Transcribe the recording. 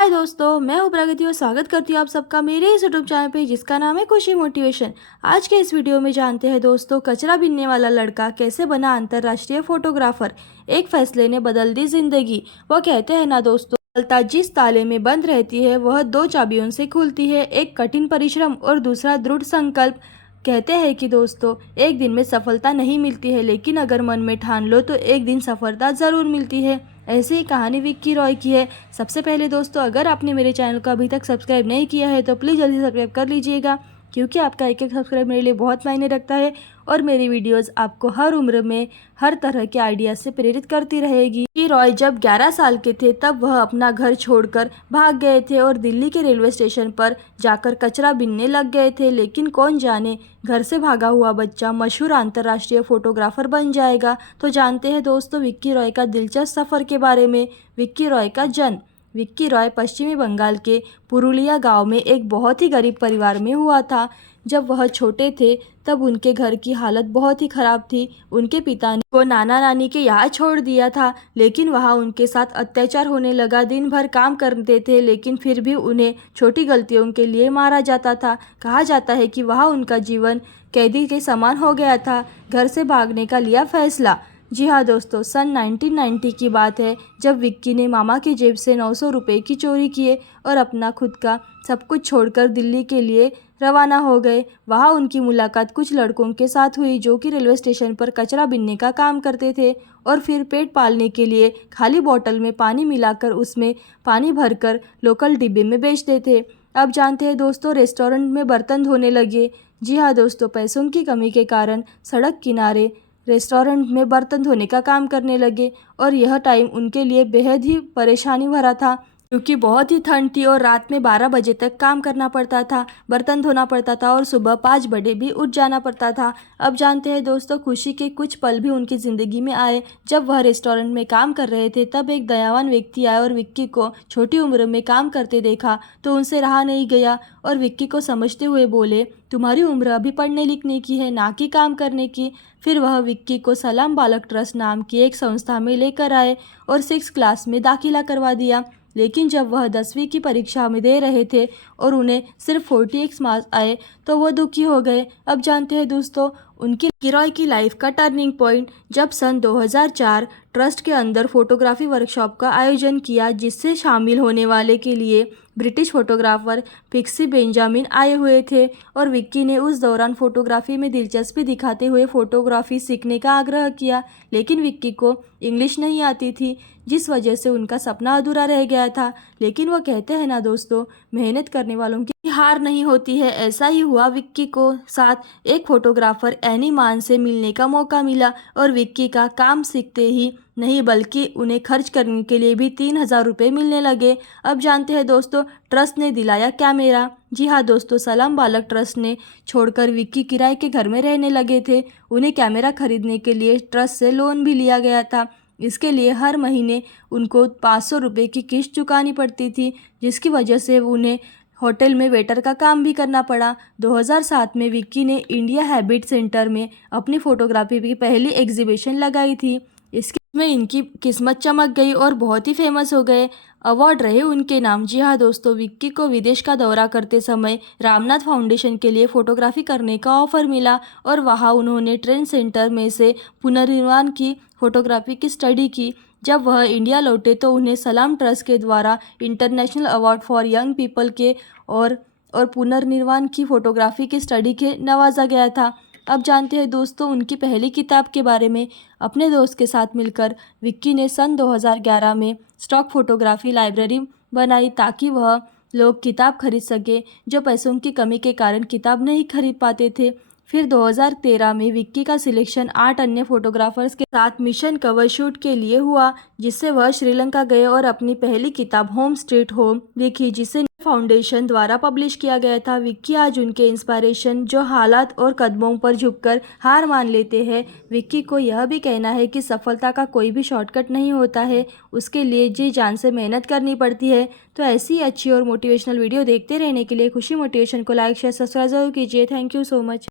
हाय दोस्तों, मैं हूँ प्रगति और स्वागत करती हूँ आप सबका मेरे इस यूट्यूब चैनल पे जिसका नाम है खुशी मोटिवेशन। आज के इस वीडियो में जानते हैं दोस्तों, कचरा बीनने वाला लड़का कैसे बना अंतर्राष्ट्रीय फोटोग्राफर। एक फैसले ने बदल दी जिंदगी। वो कहते हैं ना दोस्तों, सफलता जिस ताले में बंद रहती है वह दो चाबियों से खुलती है, एक कठिन परिश्रम और दूसरा दृढ़ संकल्प। कहते हैं कि दोस्तों, एक दिन में सफलता नहीं मिलती है, लेकिन अगर मन में ठान लो तो एक दिन सफलता ज़रूर मिलती है। ऐसी ही कहानी विक्की रॉय की है। सबसे पहले दोस्तों, अगर आपने मेरे चैनल को अभी तक सब्सक्राइब नहीं किया है तो प्लीज़ जल्दी सब्सक्राइब कर लीजिएगा, क्योंकि आपका एक एक सब्सक्राइब मेरे लिए बहुत मायने रखता है और मेरी वीडियोस आपको हर उम्र में हर तरह के आइडिया से प्रेरित करती रहेगी। कि रॉय जब 11 साल के थे तब वह अपना घर छोड़कर भाग गए थे और दिल्ली के रेलवे स्टेशन पर जाकर कचरा बीनने लग गए थे। लेकिन कौन जाने, घर से भागा हुआ बच्चा मशहूर अंतर्राष्ट्रीय फोटोग्राफर बन जाएगा। तो जानते हैं दोस्तों विक्की रॉय का दिलचस्प सफ़र के बारे में। विक्की रॉय का जन्म। विक्की रॉय पश्चिमी बंगाल के पुरुलिया गांव में एक बहुत ही गरीब परिवार में हुआ था। जब वह छोटे थे तब उनके घर की हालत बहुत ही ख़राब थी। उनके पिता ने को नाना नानी के यहाँ छोड़ दिया था, लेकिन वहाँ उनके साथ अत्याचार होने लगा। दिन भर काम करते थे, लेकिन फिर भी उन्हें छोटी गलतियों के लिए मारा जाता था। कहा जाता है कि वहाँ उनका जीवन कैदी के समान हो गया था। घर से भागने का लिया फैसला। जी हाँ दोस्तों, सन 1990 की बात है, जब विक्की ने मामा की जेब से 900 रुपये की चोरी किए और अपना खुद का सब कुछ छोड़कर दिल्ली के लिए रवाना हो गए। वहाँ उनकी मुलाकात कुछ लड़कों के साथ हुई जो कि रेलवे स्टेशन पर कचरा बीनने का काम करते थे और फिर पेट पालने के लिए खाली बोतल में पानी मिलाकर उसमें पानी भरकर लोकल डिब्बे में बेचते थे। अब जानते हैं दोस्तों, रेस्टोरेंट में बर्तन धोने लगे। जी हाँ दोस्तों, पैसों की कमी के कारण सड़क किनारे रेस्टोरेंट में बर्तन धोने का काम करने लगे और यह टाइम उनके लिए बेहद ही परेशानी भरा था, क्योंकि बहुत ही ठंड थी और रात में 12 बजे तक काम करना पड़ता था, बर्तन धोना पड़ता था और सुबह 5 बजे भी उठ जाना पड़ता था। अब जानते हैं दोस्तों, खुशी के कुछ पल भी उनकी ज़िंदगी में आए। जब वह रेस्टोरेंट में काम कर रहे थे तब एक दयावान व्यक्ति आया और विक्की को छोटी उम्र में काम करते देखा तो उनसे रहा नहीं गया और विक्की को समझते हुए बोले, तुम्हारी उम्र अभी पढ़ने लिखने की है, ना कि काम करने की। फिर वह विक्की को सलाम बालक ट्रस्ट नाम की एक संस्था में लेकर आए और 6 क्लास में दाखिला करवा दिया। लेकिन जब वह 10वीं की परीक्षा में दे रहे थे और उन्हें सिर्फ 48 मार्क्स आए तो वह दुखी हो गए। अब जानते हैं दोस्तों, उनकी रॉय की लाइफ का टर्निंग पॉइंट, जब सन 2004 ट्रस्ट के अंदर फोटोग्राफी वर्कशॉप का आयोजन किया, जिससे शामिल होने वाले के लिए ब्रिटिश फोटोग्राफर पिक्सी बेंजामिन आए हुए थे और विक्की ने उस दौरान फोटोग्राफी में दिलचस्पी दिखाते हुए फोटोग्राफी सीखने का आग्रह किया। लेकिन विक्की को इंग्लिश नहीं आती थी, जिस वजह से उनका सपना अधूरा रह गया था। लेकिन वो कहते हैं ना दोस्तों, मेहनत करने वालों की हार नहीं होती है। ऐसा ही हुआ विक्की को साथ। एक फोटोग्राफर एनी मान से मिलने का मौका मिला और विक्की का काम सीखते ही नहीं बल्कि उन्हें खर्च करने के लिए भी 3000 रुपये मिलने लगे। अब जानते हैं दोस्तों, ट्रस्ट ने दिलाया कैमरा। जी हाँ दोस्तों, सलाम बालक ट्रस्ट ने छोड़कर विक्की किराए के घर में रहने लगे थे। उन्हें कैमरा खरीदने के लिए ट्रस्ट से लोन भी लिया गया था। इसके लिए हर महीने उनको 500 रुपये की किस्त चुकानी पड़ती थी, जिसकी वजह से उन्हें होटल में वेटर का काम भी करना पड़ा। 2007 में विक्की ने इंडिया हैबिट सेंटर में अपनी फोटोग्राफी की पहली एग्जीबिशन लगाई थी। इसमें इनकी किस्मत चमक गई और बहुत ही फेमस हो गए। अवार्ड रहे उनके नाम। जी हाँ दोस्तों, विक्की को विदेश का दौरा करते समय रामनाथ फाउंडेशन के लिए फोटोग्राफी करने का ऑफर मिला और वहाँ उन्होंने ट्रेंड सेंटर में से पुनर्निर्माण की फोटोग्राफी की स्टडी की। जब वह इंडिया लौटे तो उन्हें सलाम ट्रस्ट के द्वारा international award for young people के और पुनर्निर्माण की फोटोग्राफी की स्टडी के नवाजा गया था। अब जानते हैं दोस्तों, उनकी पहली किताब के बारे में। अपने दोस्त के साथ मिलकर विक्की ने सन 2011 में स्टॉक फोटोग्राफी लाइब्रेरी बनाई ताकि वह लोग किताब खरीद सके जो पैसों की कमी के कारण किताब नहीं खरीद पाते थे। फिर 2013 में विक्की का सिलेक्शन 8 अन्य फोटोग्राफर्स के साथ मिशन कवर शूट के लिए हुआ, जिससे वह श्रीलंका गए और अपनी पहली किताब होम स्ट्रीट होम लिखी, जिसे फाउंडेशन द्वारा पब्लिश किया गया था। विक्की आज उनके इंस्पिरेशन जो हालात और कदमों पर झुककर हार मान लेते हैं। विक्की को यह भी कहना है कि सफलता का कोई भी शॉर्टकट नहीं होता है, उसके लिए जी जान से मेहनत करनी पड़ती है। तो ऐसी अच्छी और मोटिवेशनल वीडियो देखते रहने के लिए खुशी मोटिवेशन को लाइक शेयर सब्सक्राइब जरूर कीजिए। Thank you so much.